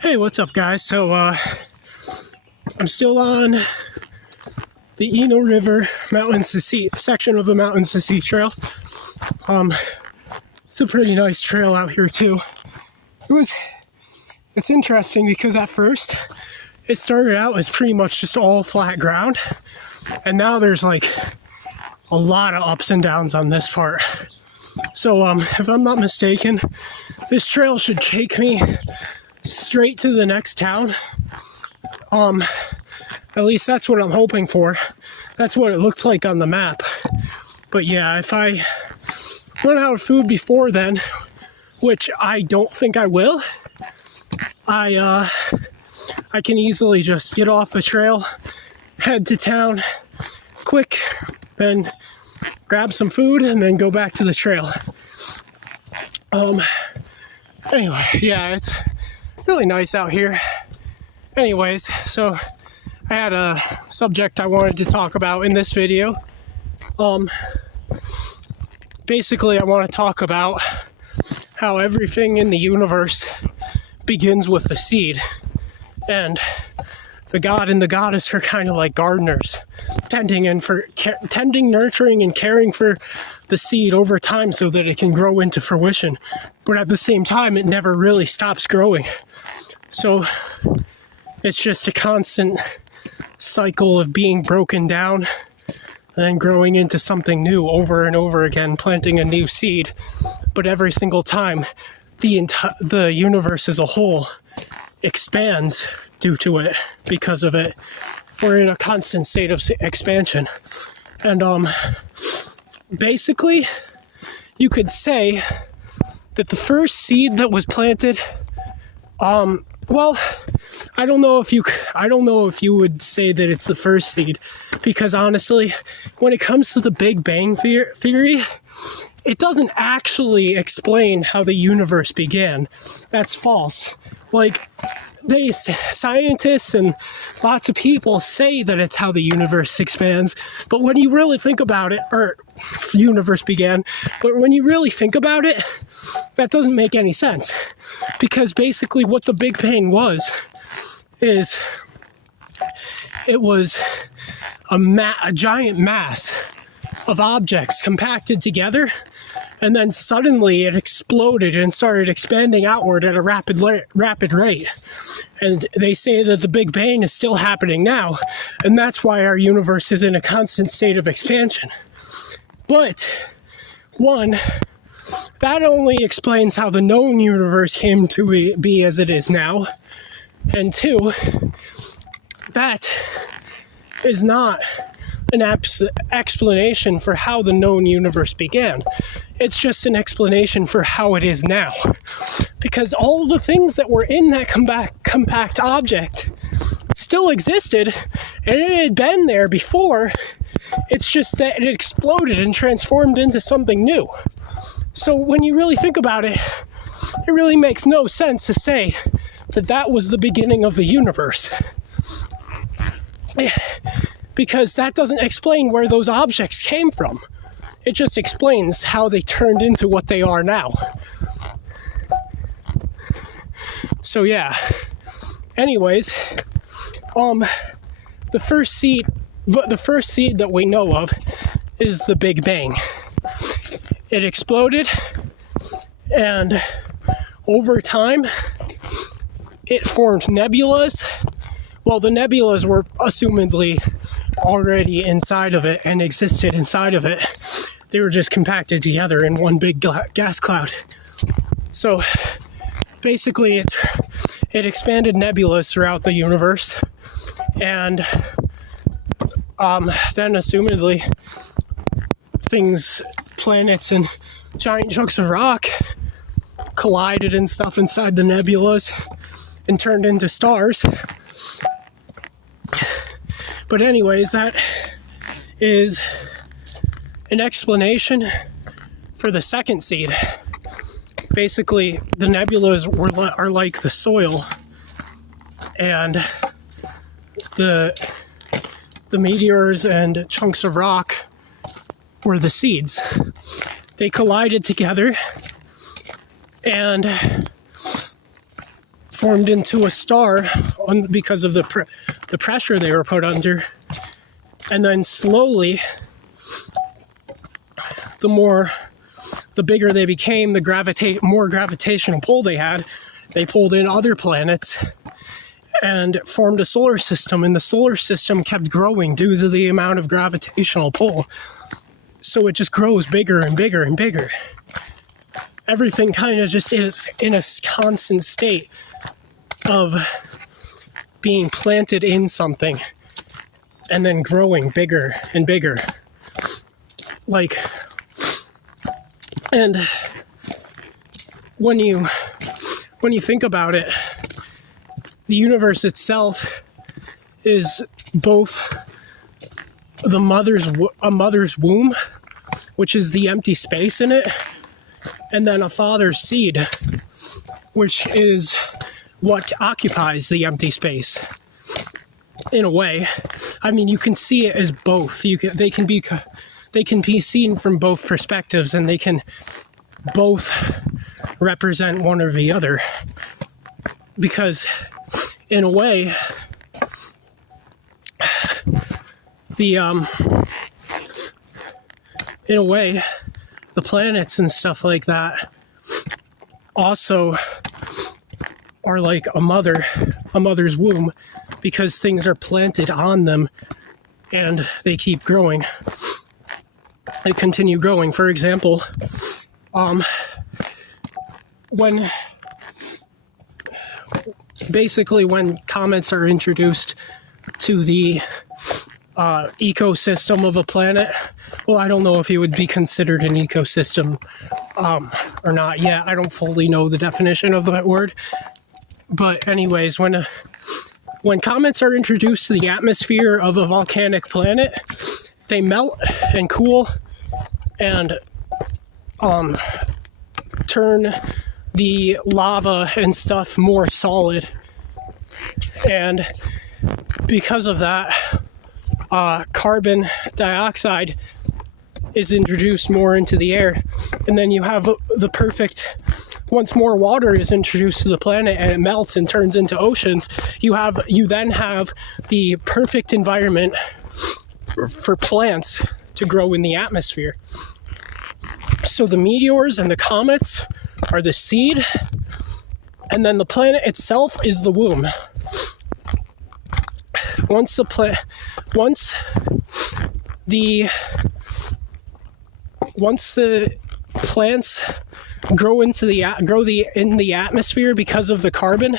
Hey, what's up, guys? So, I'm still on the Eno River Mountains to Sea section of the Mountains to Sea Trail. It's a pretty nice trail out here too. It's interesting because at first it started out as pretty much just all flat ground, and now there's like a lot of ups and downs on this part. So, if I'm not mistaken, this trail should take me straight to the next town. At least that's what I'm hoping for. That's what it looked like on the map. But yeah, if I run out of food before then, which I don't think I will, I can easily just get off the trail, head to town quick, then grab some food, and then go back to the trail. Anyway, yeah, it's really nice out here. Anyways, so I had a subject I wanted to talk about in this video. Basically, I want to talk about how everything in the universe begins with a seed, and the god and the goddess are kind of like gardeners, tending, nurturing, and caring for the seed over time so that it can grow into fruition. But at the same time, it never really stops growing. So it's just a constant cycle of being broken down and then growing into something new over and over again, planting a new seed. But every single time, the universe as a whole expands due to it, because of it. We're in a constant state of expansion. And basically, you could say that the first seed that was planted, well, I don't know if you would say that it's the first seed, because honestly, when it comes to the Big Bang theory, it doesn't actually explain how the universe began. That's false. Like, scientists and lots of people say that it's how the universe expands, but when you really think about it, universe began, but when you really think about it, that doesn't make any sense. Because basically what the Big Bang is it was a giant mass of objects compacted together, and then suddenly it exploded and started expanding outward at a rapid rate. And they say that the Big Bang is still happening now, and that's why our universe is in a constant state of expansion. But, one, that only explains how the known universe came to be as it is now. And two, that is not an explanation for how the known universe began. It's just an explanation for how it is now. Because all the things that were in that compact object still existed, and it had been there before. It's just that it exploded and transformed into something new. So when you really think about it, it really makes no sense to say that that was the beginning of the universe. Because that doesn't explain where those objects came from. It just explains how they turned into what they are now. So yeah. Anyways, the first seed that we know of is the Big Bang. It exploded, and over time, it formed nebulas. Well, the nebulas were assumedly already inside of it and existed inside of it. They were just compacted together in one big gas cloud. So basically, it expanded nebulas throughout the universe, and then assumedly planets and giant chunks of rock collided and stuff inside the nebulas and turned into stars. But anyways, that is an explanation for the second seed. Basically, the nebulas are like the soil, and the meteors and chunks of rock were the seeds. They collided together, and formed into a star because of the pressure they were put under. And then slowly, the bigger they became, the more gravitational pull they had. They pulled in other planets and formed a solar system, and the solar system kept growing due to the amount of gravitational pull. So it just grows bigger and bigger and bigger. Everything kind of just is in a constant state of being planted in something and then growing bigger and bigger. And when you think about it, the universe itself is both a mother's womb, which is the empty space in it, and then a father's seed, which is what occupies the empty space. In a way, I mean, you can see it as both. They can be seen from both perspectives, and they can both represent one or the other. Because, in a way, the planets and stuff like that also are like a mother's womb, because things are planted on them and they keep growing. They continue growing. For example, when comets are introduced to the ecosystem of a planet, well, I don't know if it would be considered an ecosystem or not yet. I don't fully know the definition of that word. But anyways, when comets are introduced to the atmosphere of a volcanic planet, they melt and cool and turn the lava and stuff more solid. And because of that, carbon dioxide is introduced more into the air. And then you have once more water is introduced to the planet and it melts and turns into oceans, you then have the perfect environment for plants to grow in the atmosphere. So the meteors and the comets are the seed, and then the planet itself is the womb. Once the plants grow in the atmosphere because of the carbon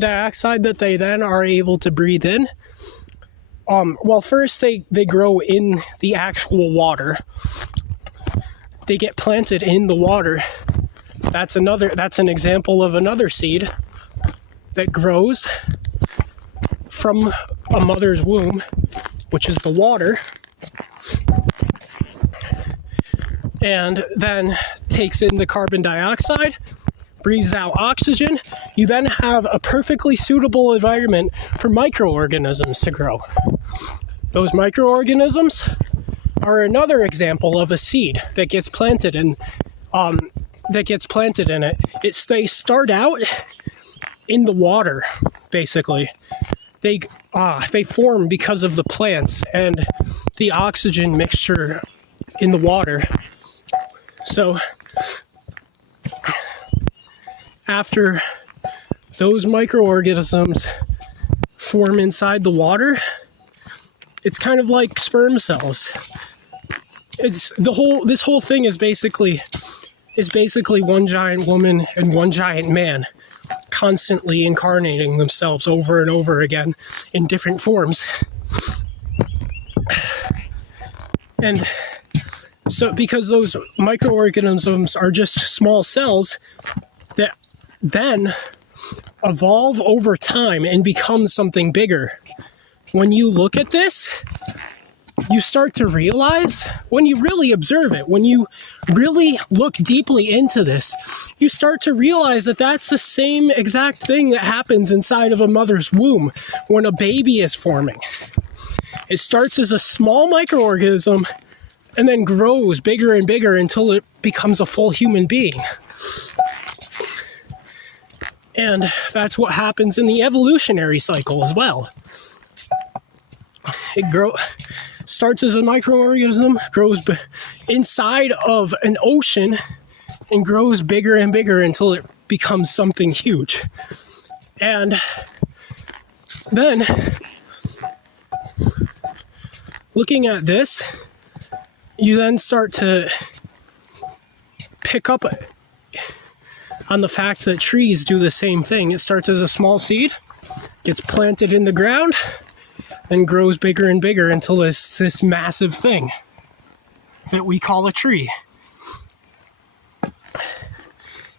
dioxide that they then are able to breathe in. First they grow in the actual water. They get planted in the water. That's an example of another seed that grows from a mother's womb, which is the water, and then takes in the carbon dioxide, breathes out oxygen. You then have a perfectly suitable environment for microorganisms to grow. Those microorganisms are another example of a seed that gets planted in it. They start out in the water, basically. They form because of the plants and the oxygen mixture in the water. So after those microorganisms form inside the water, it's kind of like sperm cells. This whole thing is basically one giant woman and one giant man constantly incarnating themselves over and over again in different forms. And so because those microorganisms are just small cells that then evolve over time and become something bigger. When you look at this, you start to realize, when you really observe it, when you really look deeply into this, you start to realize that that's the same exact thing that happens inside of a mother's womb when a baby is forming. It starts as a small microorganism and then grows bigger and bigger until it becomes a full human being. And that's what happens in the evolutionary cycle as well. It starts as a microorganism, grows inside of an ocean, and grows bigger and bigger until it becomes something huge. And then, looking at this, you then start to pick up on the fact that trees do the same thing. It starts as a small seed, gets planted in the ground, then grows bigger and bigger until it's this massive thing that we call a tree.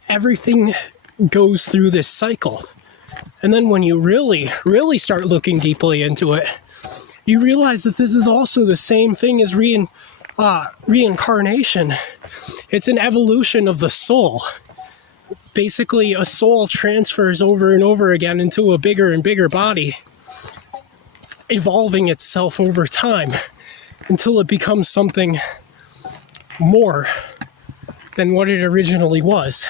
Everything goes through this cycle. And then when you really, really start looking deeply into it, you realize that this is also the same thing as reincarnation. It's an evolution of the soul. Basically, a soul transfers over and over again into a bigger and bigger body, evolving itself over time until it becomes something more than what it originally was.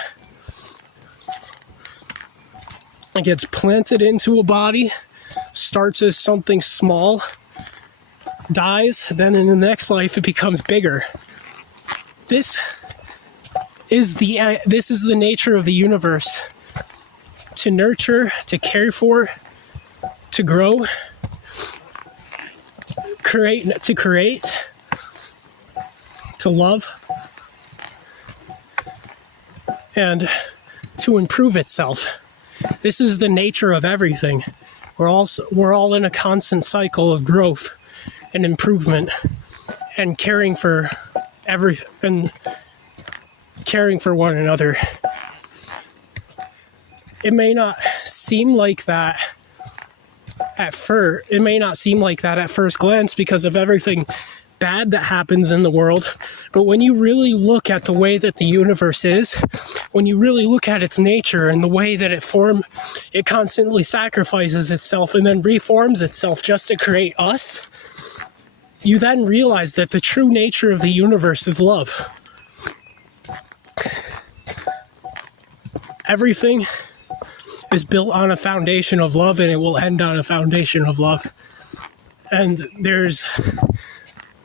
It gets planted into a body, starts as something small, dies, then in the next life it becomes bigger. This is the nature of the universe. To nurture, to care for, to grow, to create, to love, and to improve itself. This is the nature of everything. We're all in a constant cycle of growth and improvement and caring for one another. It may not seem like that at first. It may not seem like that at first glance because of everything bad that happens in the world. But when you really look at the way that the universe is, when you really look at its nature and the way that it constantly sacrifices itself and then reforms itself just to create us, you then realize that the true nature of the universe is love. Everything is built on a foundation of love, and it will end on a foundation of love. And there's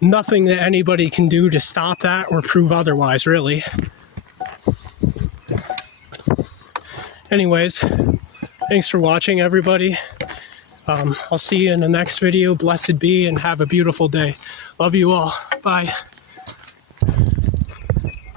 nothing that anybody can do to stop that or prove otherwise, really. Anyways, thanks for watching, everybody. I'll see you in the next video. Blessed be and have a beautiful day. Love you all. Bye.